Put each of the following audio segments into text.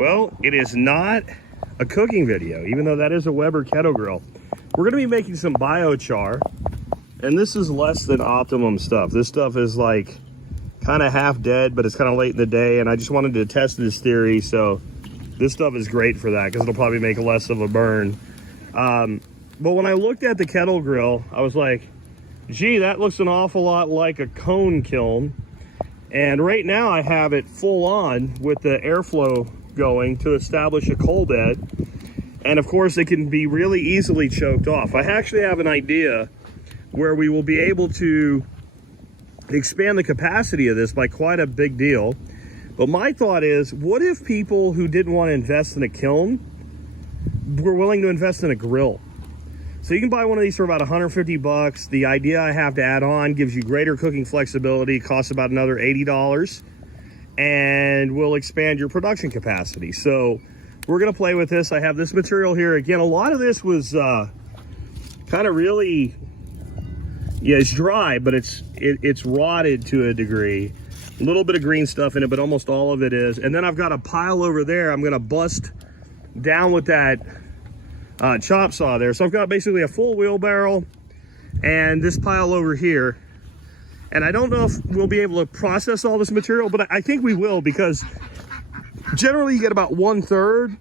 Well, it is not a cooking video, even though that is a Weber kettle grill. We're gonna be making some biochar, and this is less than optimum stuff. This stuff is like kind of half dead, but it's kind of late in the day, and I just wanted to test this theory, so this stuff is great for that because it'll probably make less of a burn. But when I looked at the kettle grill, I was like, gee, that looks an awful lot like a cone kiln. And right now I have it full on with the airflow going to establish a coal bed. And of course it can be really easily choked off. I actually have an idea where we will be able to expand the capacity of this by quite a big deal. But my thought is, what if people who didn't want to invest in a kiln were willing to invest in a grill? So you can buy one of these for about 150 bucks. The idea I have to add on gives you greater cooking flexibility, costs about another $80, and will expand your production capacity. So we're gonna play with this. I have this material here. Again, a lot of this was kind of really, yeah, it's dry, but it's rotted to a degree. A little bit of green stuff in it, but almost all of it is. And then I've got a pile over there I'm gonna bust down with that chop saw there. So I've got basically a full wheelbarrow and this pile over here. And I don't know if we'll be able to process all this material, but I think we will, because generally you get about 1/3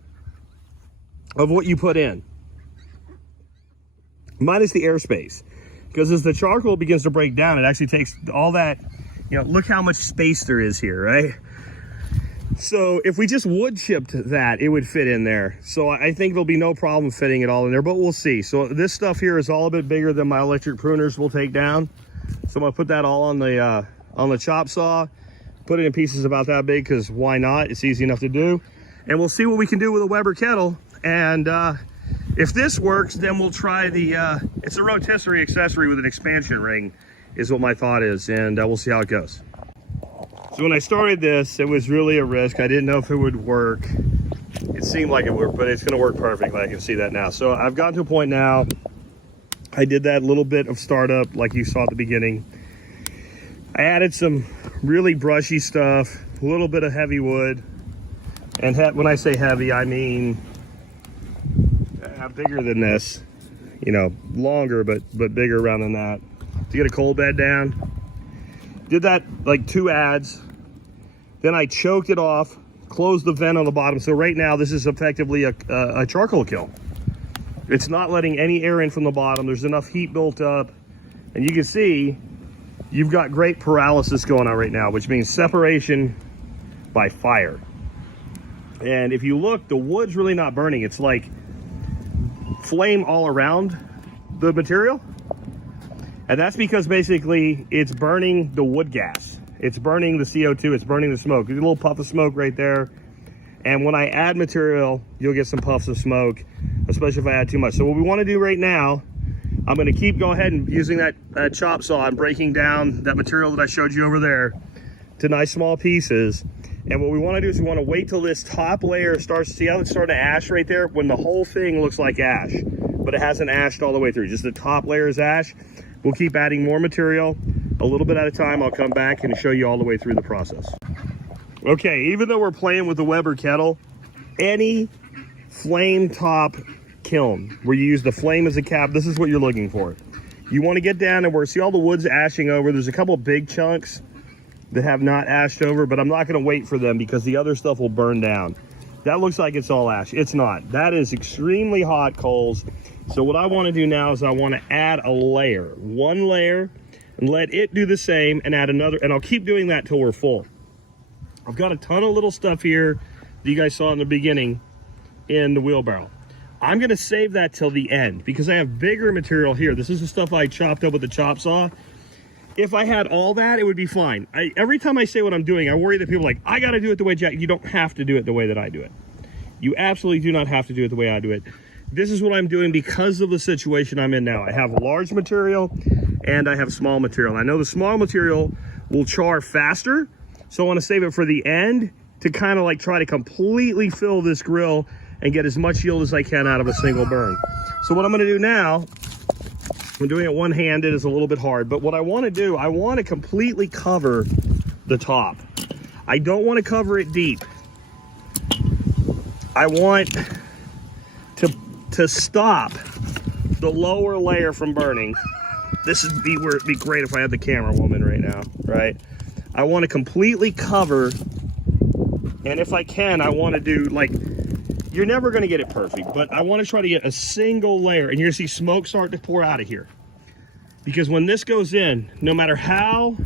of what you put in, minus the airspace. Because as the charcoal begins to break down, it actually takes all that, you know, look how much space there is here, right? So if we just wood chipped that, it would fit in there. So I think there'll be no problem fitting it all in there, but we'll see. So this stuff here is all a bit bigger than my electric pruners will take down. So I'm gonna put that all on the chop saw, put it in pieces about that big, because why not? It's easy enough to do. And we'll see what we can do with a Weber kettle. And if this works, then we'll try the, it's a rotisserie accessory with an expansion ring, is what my thought is. And we'll see how it goes. So when I started this, it was really a risk. I didn't know if it would work. It seemed like it would, but it's gonna work perfectly. I can see that now. So I've gotten to a point now, I did that little bit of startup like you saw at the beginning. I added some really brushy stuff, a little bit of heavy wood. And when I say heavy, I mean bigger than this, you know, longer, but bigger around than that, to get a coal bed down. Did that like 2 adds. Then I choked it off, closed the vent on the bottom. So right now this is effectively a charcoal kiln. It's not letting any air in from the bottom. There's enough heat built up. And you can see you've got great paralysis going on right now, which means separation by fire. And if you look, the wood's really not burning. It's like flame all around the material. And that's because basically it's burning the wood gas. It's burning the CO2, it's burning the smoke. There's a little puff of smoke right there. And when I add material, you'll get some puffs of smoke, especially if I add too much. So what we want to do right now, I'm going to go ahead and using that chop saw and breaking down that material that I showed you over there to nice small pieces. And what we want to do is we want to wait till this top layer starts, see how it's starting to ash right there? When the whole thing looks like ash, but it hasn't ashed all the way through. Just the top layer is ash. We'll keep adding more material a little bit at a time. I'll come back and show you all the way through the process. Okay, even though we're playing with the Weber kettle, any flame top kiln where you use the flame as a cap, this is what you're looking for. You want to get down and where, see all the wood's ashing over. There's a couple big chunks that have not ashed over, but I'm not going to wait for them because the other stuff will burn down. That looks like it's all ash. It's not. That is extremely hot coals. So what I want to do now is I want to add a layer, 1 layer, and let it do the same and add another, and I'll keep doing that till we're full. I've got a ton of little stuff here that you guys saw in the beginning in the wheelbarrow. I'm going to save that till the end because I have bigger material here. This is the stuff I chopped up with the chop saw. If I had all that, it would be fine. Every time I say what I'm doing, I worry that people are like, I got to do it the way Jack. You don't have to do it the way that I do it. You absolutely do not have to do it the way I do it. This is what I'm doing because of the situation I'm in now. I have large material and I have small material. I know the small material will char faster, so I want to save it for the end to kind of like try to completely fill this grill and get as much yield as I can out of a single burn. So what I'm going to do now, I'm doing it one-handed, is a little bit hard, but what I want to do, I want to completely cover the top. I don't want to cover it deep. I want to stop the lower layer from burning. This would be where it'd be great if I had the camera woman right now, right? I want to completely cover, and if I can, I want to do like, you're never going to get it perfect, but I want to try to get a single layer, and you're going to see smoke start to pour out of here. Because when this goes in, no matter how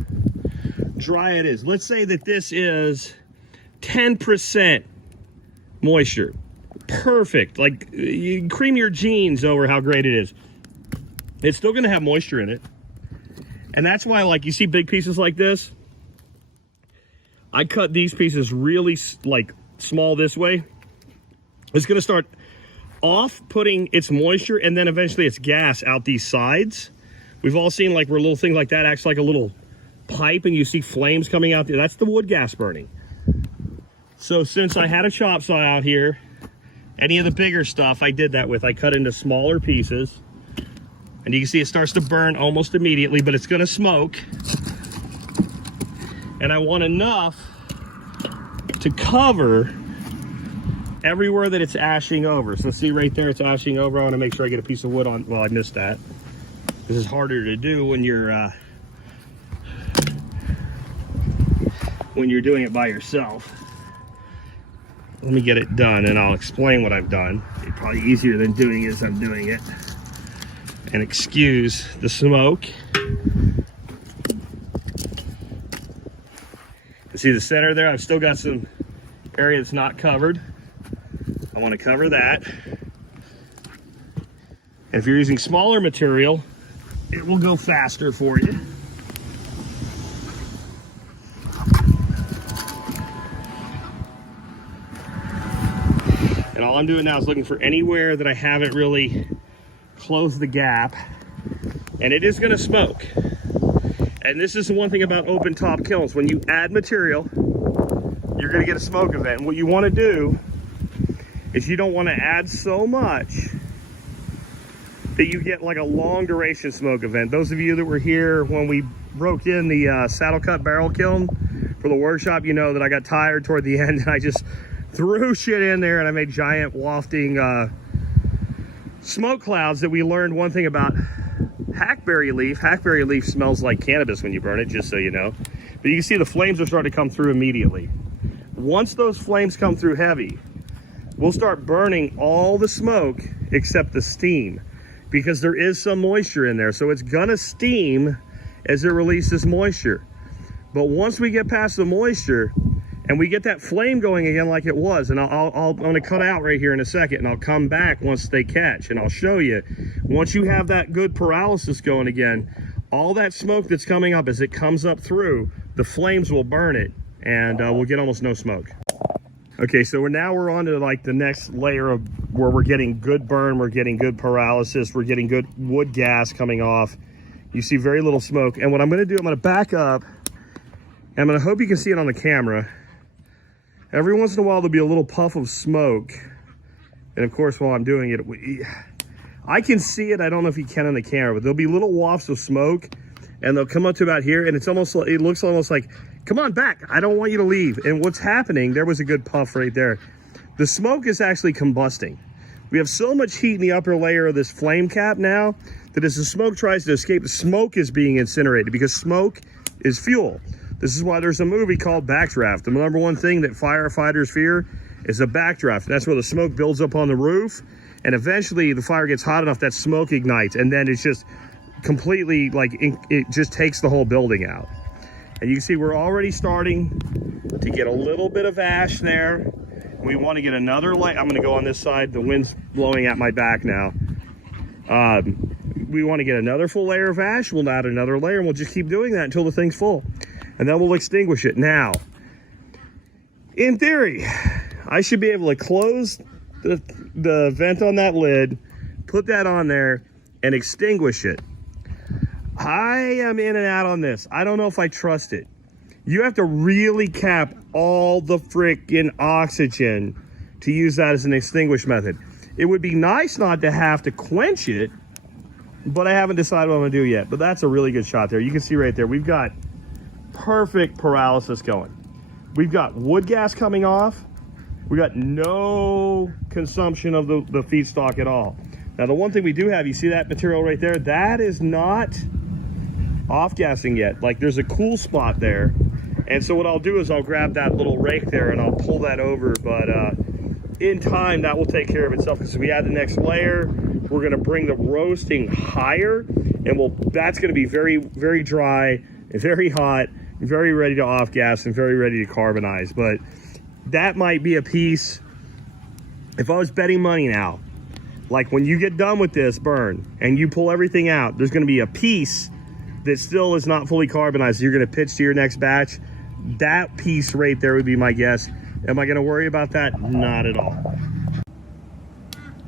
dry it is, let's say that this is 10% moisture, perfect, like you cream your jeans over how great it is. It's still going to have moisture in it. And that's why, like, you see big pieces like this, I cut these pieces really like small this way. It's going to start off putting its moisture and then eventually its gas out these sides. We've all seen like where a little thing like that acts like a little pipe and you see flames coming out there. That's the wood gas burning. So since I had a chop saw out here, any of the bigger stuff I did that with, I cut into smaller pieces. And you can see it starts to burn almost immediately, but it's gonna smoke. And I want enough to cover everywhere that it's ashing over. So see right there, it's ashing over. I wanna make sure I get a piece of wood on, well, I missed that. This is harder to do when you're doing it by yourself. Let me get it done and I'll explain what I've done. It's probably easier than doing it as I'm doing it. And excuse the smoke. You see the center there? I've still got some area that's not covered. I want to cover that. And if you're using smaller material, it will go faster for you. And all I'm doing now is looking for anywhere that I haven't really closed the gap, and it is going to smoke. And this is the one thing about open top kilns: when you add material, you're going to get a smoke event. And what you want to do is you don't want to add so much that you get like a long duration smoke event. Those of you that were here when we broke in the saddle cut barrel kiln for the workshop, you know that I got tired toward the end and I just threw shit in there and I made giant wafting smoke clouds. That we learned one thing about hackberry leaf. Hackberry leaf smells like cannabis when you burn it, just so you know. But you can see the flames are starting to come through immediately. Once those flames come through heavy, we'll start burning all the smoke except the steam, because there is some moisture in there. So it's gonna steam as it releases moisture. But once we get past the moisture and we get that flame going again like it was, and I'm gonna cut out right here in a second and I'll come back once they catch and I'll show you. Once you have that good paralysis going again, all that smoke that's coming up, as it comes up through, the flames will burn it and we'll get almost no smoke. Okay, so we're on to like the next layer of where we're getting good burn, we're getting good paralysis, we're getting good wood gas coming off. You see very little smoke. And what I'm gonna do, I'm gonna back up and I'm gonna hope you can see it on the camera. Every once in a while, there'll be a little puff of smoke. And of course, while I'm doing it, I can see it. I don't know if you can on the camera, but there'll be little wafts of smoke and they'll come up to about here. And it's almost like, it looks almost like, come on back, I don't want you to leave. And what's happening, there was a good puff right there. The smoke is actually combusting. We have so much heat in the upper layer of this flame cap now that as the smoke tries to escape, the smoke is being incinerated, because smoke is fuel. This is why there's a movie called Backdraft. The number one thing that firefighters fear is a backdraft. And that's where the smoke builds up on the roof, and eventually the fire gets hot enough that smoke ignites, and then it's just completely like, it just takes the whole building out. And you can see we're already starting to get a little bit of ash there. We want to get another light. I'm going to go on this side. The wind's blowing at my back now. We want to get another full layer of ash. We'll add another layer, and we'll just keep doing that until the thing's full. And then we'll extinguish it. Now, in theory, I should be able to close the vent on that lid, put that on there, and extinguish it. I am in and out on this. I don't know if I trust it. You have to really cap all the freaking oxygen to use that as an extinguish method. It would be nice not to have to quench it, but I haven't decided what I'm gonna do yet. But that's a really good shot there. You can see right there, we've got perfect paralysis going. We've got wood gas coming off. We got no consumption of the feedstock at all. Now, the one thing we do have, you see that material right there? That is not off-gassing yet. Like, there's a cool spot there. And so what I'll do is I'll grab that little rake there and I'll pull that over. But in time, that will take care of itself. Because we add the next layer, we're going to bring the roasting higher. And that's going to be very, very dry, and very hot, and very ready to off-gas, and very ready to carbonize. But that might be a piece, if I was betting money now, like when you get done with this burn and you pull everything out, there's going to be a piece that still is not fully carbonized. You're going to pitch to your next batch. That piece right there would be my guess. Am I going to worry about that? Not at all.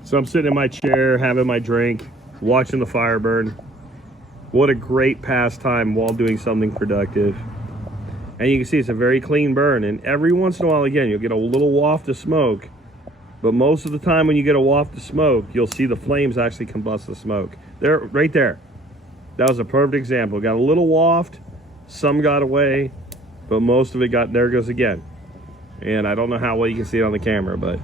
So I'm sitting in my chair, having my drink, watching the fire burn. What a great pastime while doing something productive. And you can see it's a very clean burn. And every once in a while, again, you'll get a little waft of smoke. But most of the time when you get a waft of smoke, you'll see the flames actually combust the smoke. There, right there. That was a perfect example. Got a little waft, some got away, but most of it got, there it goes again. And I don't know how well you can see it on the camera, but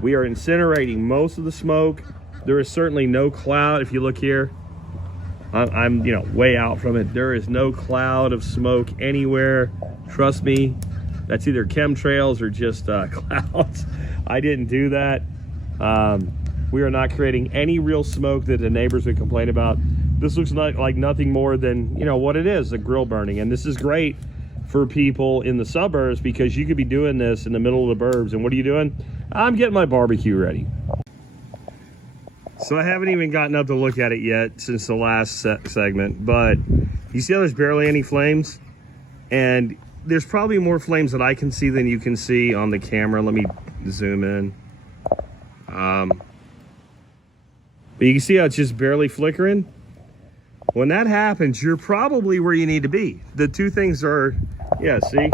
we are incinerating most of the smoke. There is certainly no cloud. If you look here, I'm way out from it. There is no cloud of smoke anywhere. Trust me, that's either chemtrails or just clouds. I didn't do that. We are not creating any real smoke that the neighbors would complain about. This looks like nothing more than, what it is, a grill burning. And this is great for people in the suburbs because you could be doing this in the middle of the burbs. And what are you doing? I'm getting my barbecue ready. So I haven't even gotten up to look at it yet since the last segment, but you see how there's barely any flames? And there's probably more flames that I can see than you can see on the camera. Let me zoom in. But you can see how it's just barely flickering. When that happens, you're probably where you need to be. The two things are, yeah, see?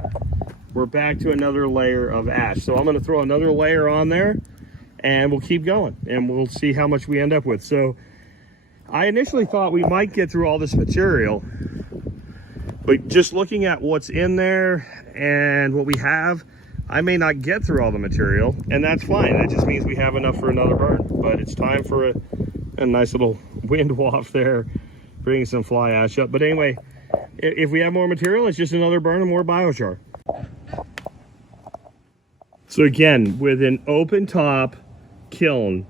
We're back to another layer of ash. So I'm gonna throw another layer on there and we'll keep going and we'll see how much we end up with. So I initially thought we might get through all this material, but just looking at what's in there and what we have, I may not get through all the material, and that's fine. That just means we have enough for another burn. But it's time for a nice little wind waft there, bringing some fly ash up. But anyway, if we have more material, it's just another burn and more biochar. So again, with an open top kiln,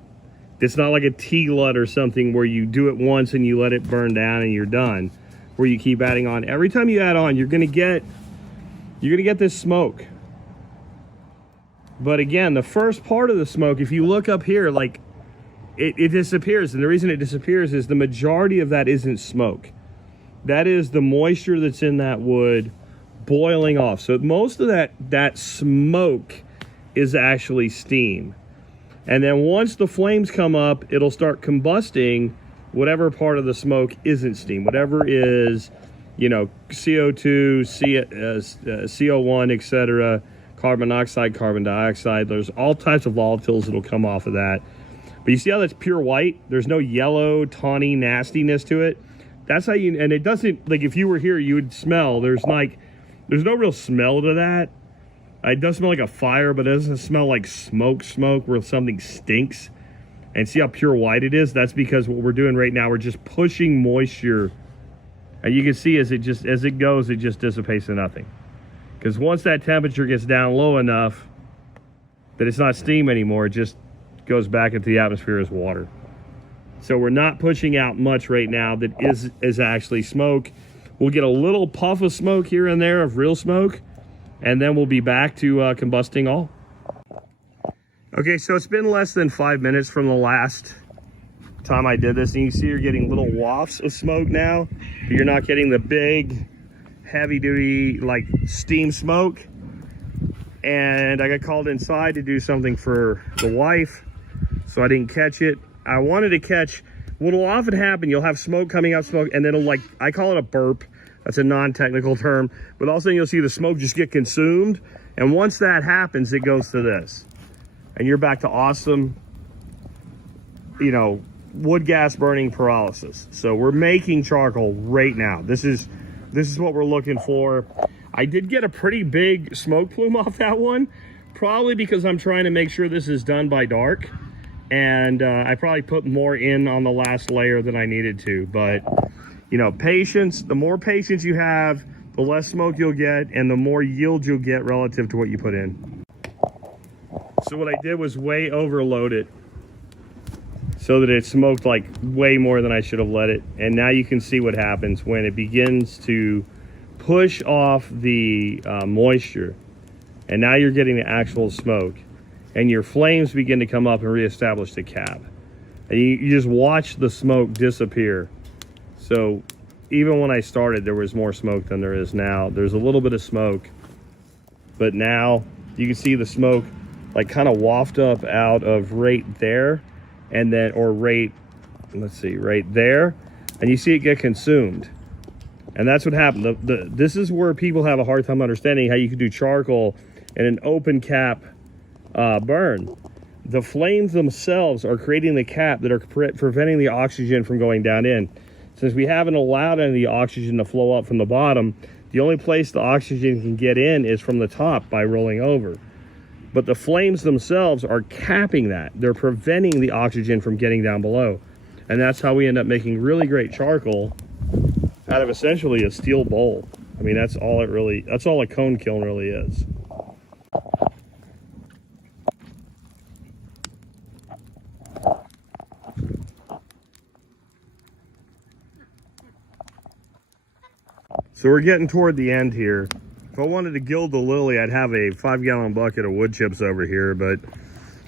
it's not like a T-glut or something where you do it once and you let it burn down and you're done, where you keep adding on. Every time you add on, you're gonna get this smoke. But again, the first part of the smoke, if you look up here, like it disappears. And the reason it disappears is the majority of that isn't smoke. That is the moisture that's in that wood boiling off. So most of that smoke is actually steam. And then once the flames come up, it'll start combusting whatever part of the smoke isn't steam. Whatever is, CO2, CO1, etc., carbon monoxide, carbon dioxide. There's all types of volatiles that'll come off of that. But you see how that's pure white? There's no yellow, tawny nastiness to it. That's how you, and it doesn't, like if you were here, you would smell, there's no real smell to that. It does smell like a fire, but it doesn't smell like smoke where something stinks. And see how pure white it is? That's because what we're doing right now, we're just pushing moisture. And you can see as it goes, it just dissipates to nothing. Because once that temperature gets down low enough that it's not steam anymore, it just goes back into the atmosphere as water. So we're not pushing out much right now that is actually smoke. We'll get a little puff of smoke here and there of real smoke, and then we'll be back to combusting all. Okay, so it's been less than 5 minutes from the last time I did this, and you see you're getting little wafts of smoke now, but you're not getting the big, heavy-duty, like, steam smoke. And I got called inside to do something for the wife, so I didn't catch it. I wanted to catch, what'll often happen, you'll have smoke coming out, smoke, and then it'll, like, I call it a burp. That's a non-technical term, but all of a sudden you'll see the smoke just get consumed, and once that happens, it goes to this. And you're back to awesome, wood gas burning pyrolysis. So we're making charcoal right now. This is what we're looking for. I did get a pretty big smoke plume off that one, probably because I'm trying to make sure this is done by dark, and I probably put more in on the last layer than I needed to. But you know, patience, the more patience you have, the less smoke you'll get and the more yield you'll get relative to what you put in. So what I did was way overload it so that it smoked like way more than I should have let it. And now you can see what happens when it begins to push off the moisture. And now you're getting the actual smoke. And your flames begin to come up and reestablish the cap. And you just watch the smoke disappear. So even when I started, there was more smoke than there is now. There's a little bit of smoke, but now you can see the smoke like kind of waft up out of right there, and then, or right, let's see, right there, and you see it get consumed. And that's what happened. This is where people have a hard time understanding how you can do charcoal in an open cap burn. The flames themselves are creating the cap that are preventing the oxygen from going down in. Since we haven't allowed any of the oxygen to flow up from the bottom, the only place the oxygen can get in is from the top by rolling over. But the flames themselves are capping that. They're preventing the oxygen from getting down below. And that's how we end up making really great charcoal out of essentially a steel bowl. I mean, that's all a cone kiln really is. So we're getting toward the end here. If I wanted to gild the lily, I'd have a 5-gallon bucket of wood chips over here, but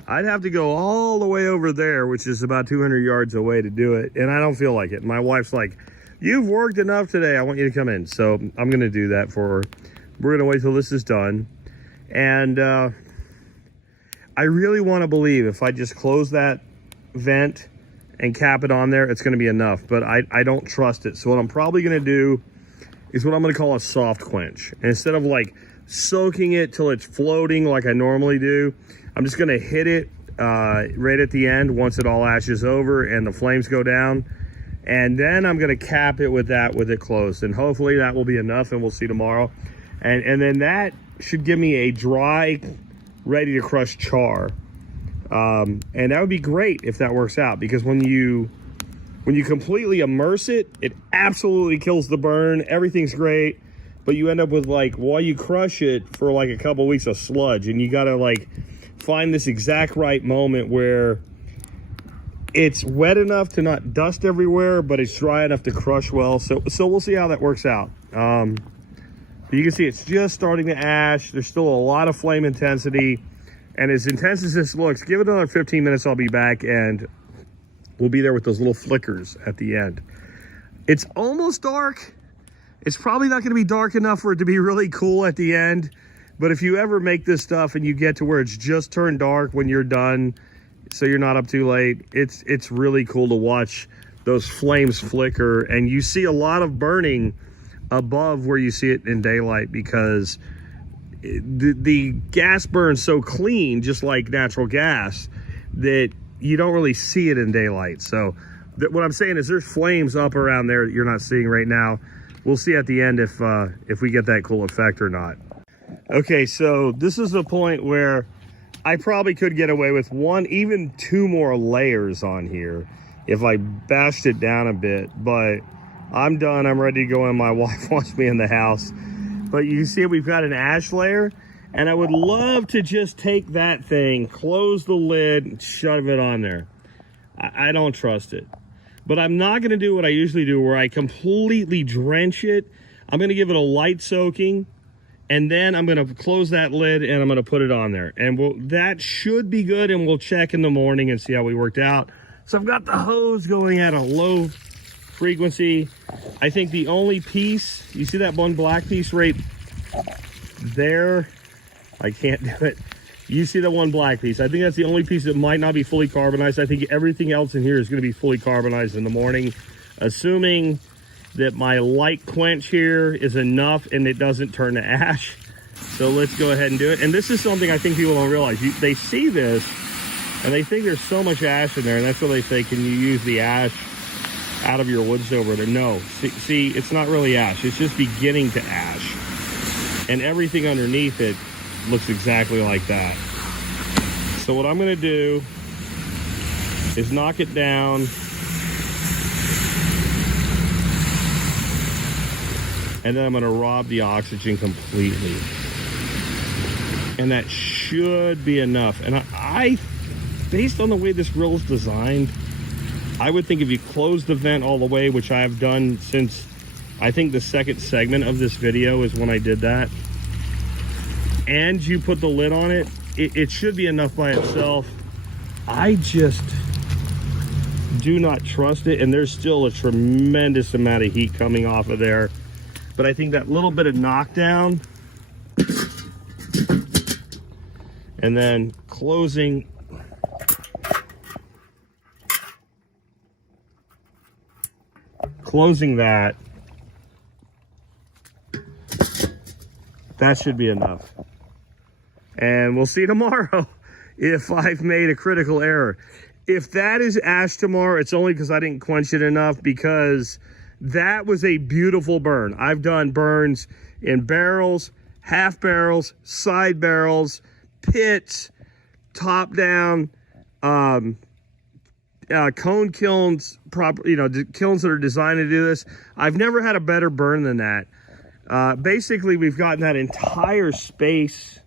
I'd have to go all the way over there, which is about 200 yards away to do it, and I don't feel like it. My wife's like, you've worked enough today, I want you to come in. So I'm gonna do that for her. We're gonna wait till this is done. And I really wanna believe if I just close that vent and cap it on there, it's gonna be enough, but I don't trust it. So what I'm probably gonna do is what I'm gonna call a soft quench. And instead of like soaking it till it's floating like I normally do, I'm just gonna hit it right at the end once it all ashes over and the flames go down. And then I'm gonna cap it with it closed. And hopefully that will be enough, and we'll see tomorrow. And then that should give me a dry, ready to crush char. And that would be great if that works out, because when you completely immerse it, it absolutely kills the burn. Everything's great, but you end up with, like, while you crush it for like a couple weeks of sludge, and you gotta like find this exact right moment where it's wet enough to not dust everywhere, but it's dry enough to crush well. So we'll see how that works out. You can see it's just starting to ash. There's still a lot of flame intensity, and as intense as this looks, give it another 15 minutes, I'll be back, and we'll be there with those little flickers at the end. It's almost dark. It's probably not gonna be dark enough for it to be really cool at the end, but if you ever make this stuff and you get to where it's just turned dark when you're done, so you're not up too late, it's really cool to watch those flames flicker, and you see a lot of burning above where you see it in daylight, because the gas burns so clean, just like natural gas, that you don't really see it in daylight. So what I'm saying is there's flames up around there that you're not seeing right now. We'll see at the end if we get that cool effect or not. Okay, so this is a point where I probably could get away with one, even two more layers on here if I bashed it down a bit, but I'm done. I'm ready to go in. My wife wants me in the house. But you see we've got an ash layer, and I would love to just take that thing, close the lid, and shove it on there. I don't trust it. But I'm not gonna do what I usually do, where I completely drench it. I'm gonna give it a light soaking, and then I'm gonna close that lid and I'm gonna put it on there. And that should be good, and we'll check in the morning and see how we worked out. So I've got the hose going at a low frequency. I think the only piece, you see that one black piece right there? I can't do it. You see that one black piece? I think that's the only piece that might not be fully carbonized. I think everything else in here is gonna be fully carbonized in the morning, assuming that my light quench here is enough and it doesn't turn to ash. So let's go ahead and do it. And this is something I think people don't realize. They see this and they think there's so much ash in there, and that's what they say, can you use the ash out of your wood stove? No, see, it's not really ash. It's just beginning to ash. And everything underneath it looks exactly like that. So what I'm gonna do is knock it down and then I'm gonna rob the oxygen completely. And that should be enough. And I based on the way this grill is designed, I would think if you close the vent all the way, which I have done since I think the second segment of this video is when I did that, and you put the lid on it, it should be enough by itself. I just do not trust it, and there's still a tremendous amount of heat coming off of there. But I think that little bit of knockdown and then closing that should be enough. And we'll see tomorrow if I've made a critical error. If that is ash tomorrow, it's only because I didn't quench it enough, because that was a beautiful burn. I've done burns in barrels, half barrels, side barrels, pits, top down, cone kilns, kilns that are designed to do this. I've never had a better burn than that. Basically, we've gotten that entire space,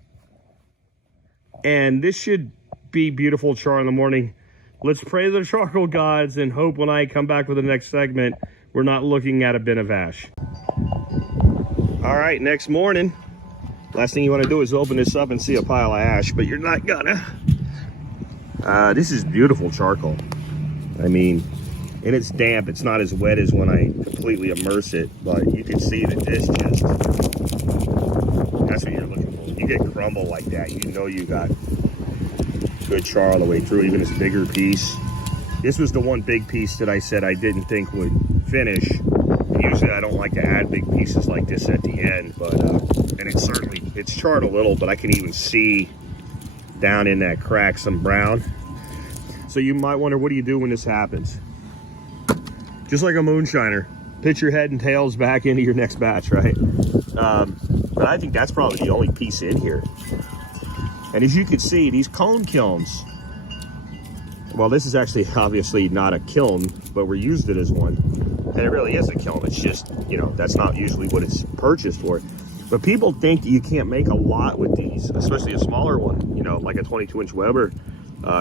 and this should be beautiful char in the morning. Let's pray to the charcoal gods and hope when I come back with the next segment, we're not looking at a bin of ash. All right, next morning. Last thing you want to do is open this up and see a pile of ash, but you're not gonna. This is beautiful charcoal. I mean, and it's damp. It's not as wet as when I completely immerse it, but you can see that this just, that's what you're looking for. You get crumble like that, you know you got good char all the way through, even this bigger piece. This was the one big piece that I said I didn't think would finish. Usually I don't like to add big pieces like this at the end, but and it's charred a little, but I can even see down in that crack some brown. So you might wonder, what do you do when this happens? Just like a moonshiner, pitch your head and tails back into your next batch, right? But I think that's probably the only piece in here. And as you can see, these cone kilns, well, this is actually obviously not a kiln, but we used it as one. And it really is a kiln. It's just, that's not usually what it's purchased for. But people think that you can't make a lot with these, especially a smaller one, like a 22-inch Weber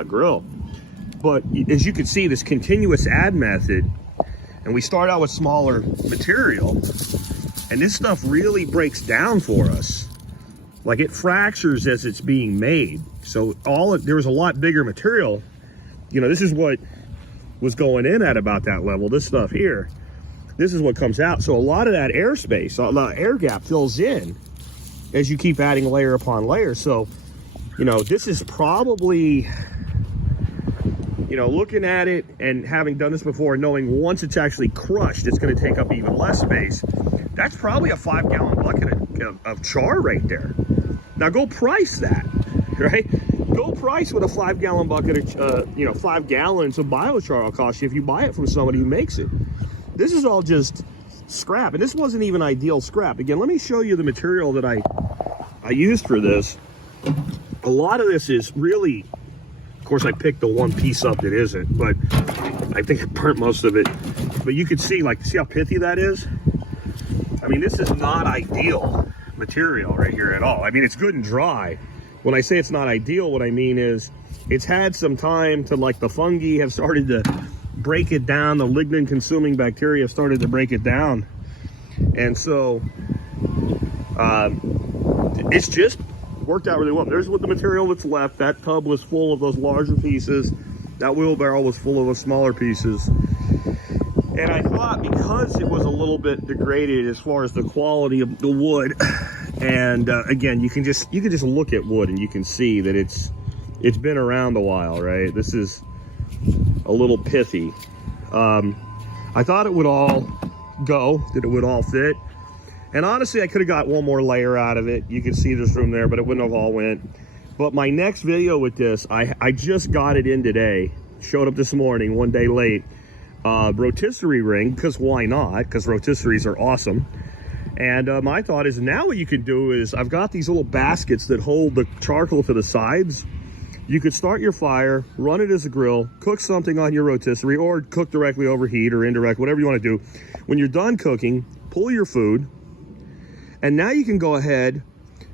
grill. But as you can see, this continuous add method, and we start out with smaller material, and this stuff really breaks down for us. Like, it fractures as it's being made. So there was a lot bigger material. This is what was going in at about that level. This stuff here, this is what comes out. So a lot of that airspace, the air gap fills in as you keep adding layer upon layer. So, this is probably, looking at it and having done this before, knowing once it's actually crushed, it's going to take up even less space. That's probably a 5-gallon bucket of char right there. Now go price that, right? Go price what a 5-gallon bucket of, 5 gallons of biochar will cost you if you buy it from somebody who makes it. This is all just scrap, and this wasn't even ideal scrap. Again, let me show you the material that I used for this. A lot of this is really, of course, I picked the one piece up that isn't, but I think I burnt most of it. But you can see, see how pithy that is? I mean, this is not ideal material right here at all. I mean, it's good and dry. When I say it's not ideal, what I mean is it's had some time to, the fungi have started to break it down. The lignin consuming bacteria have started to break it down. And so it's just worked out really well. There's what the material that's left. That tub was full of those larger pieces. That wheelbarrow was full of those smaller pieces. And I thought, because it was a little bit degraded as far as the quality of the wood, and again, you can just look at wood and you can see that it's been around a while, right? This is a little pithy. I thought it would all go, that it would all fit. And honestly, I could have got one more layer out of it. You can see there's room there, but it wouldn't have all went. But my next video with this, I just got it in today. Showed up this morning, one day late. Rotisserie ring, because why not? Because rotisseries are awesome. And my thought is now what you can do is I've got these little baskets that hold the charcoal to the sides. You could start your fire, run it as a grill, cook something on your rotisserie, or cook directly over heat or indirect, whatever you want to do. When you're done cooking, pull your food, and now you can go ahead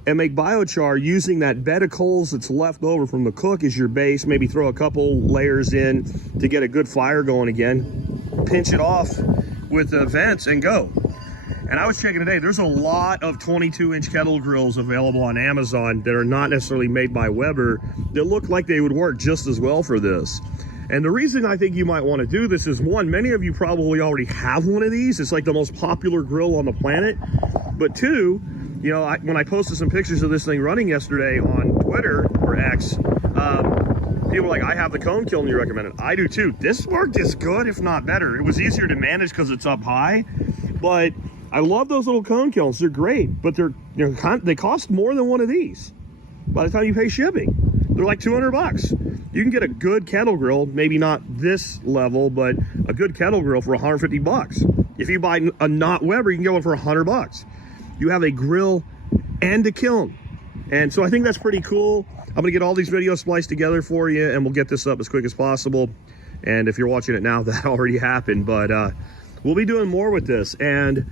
and make biochar using that bed of coals that's left over from the cook as your base. Maybe throw a couple layers in to get a good fire going again. Pinch it off with the vents and go. And I was checking today, there's a lot of 22-inch kettle grills available on Amazon that are not necessarily made by Weber that look like they would work just as well for this. And the reason I think you might want to do this is, one, many of you probably already have one of these. It's like the most popular grill on the planet. But two, you know, when I posted some pictures of this thing running yesterday on Twitter or X, people were like, I have the cone kiln you recommended. I do too. This worked as good, if not better. It was easier to manage because it's up high, but I love those little cone kilns. They're great, but they're, you know, they cost more than one of these by the time you pay shipping. They're like 200 bucks. You can get a good kettle grill, maybe not this level, but a good kettle grill for 150 bucks. If you buy a not Weber, you can get one for 100 bucks. You have a grill and a kiln. And so I think that's pretty cool. I'm gonna get all these videos spliced together for you, and we'll get this up as quick as possible. And if you're watching it now, that already happened, but we'll be doing more with this. And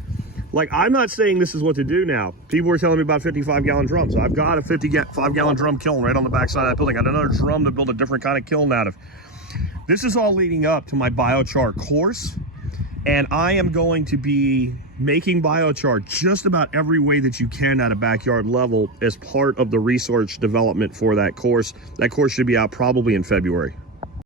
like, I'm not saying this is what to do now. People were telling me about 55-gallon drums. I've got a 55-gallon drum kiln right on the backside of that building. I got another drum to build a different kind of kiln out of. This is all leading up to my biochar course, and I am going to be making biochar just about every way that you can at a backyard level as part of the research development for that course. That course should be out probably in February.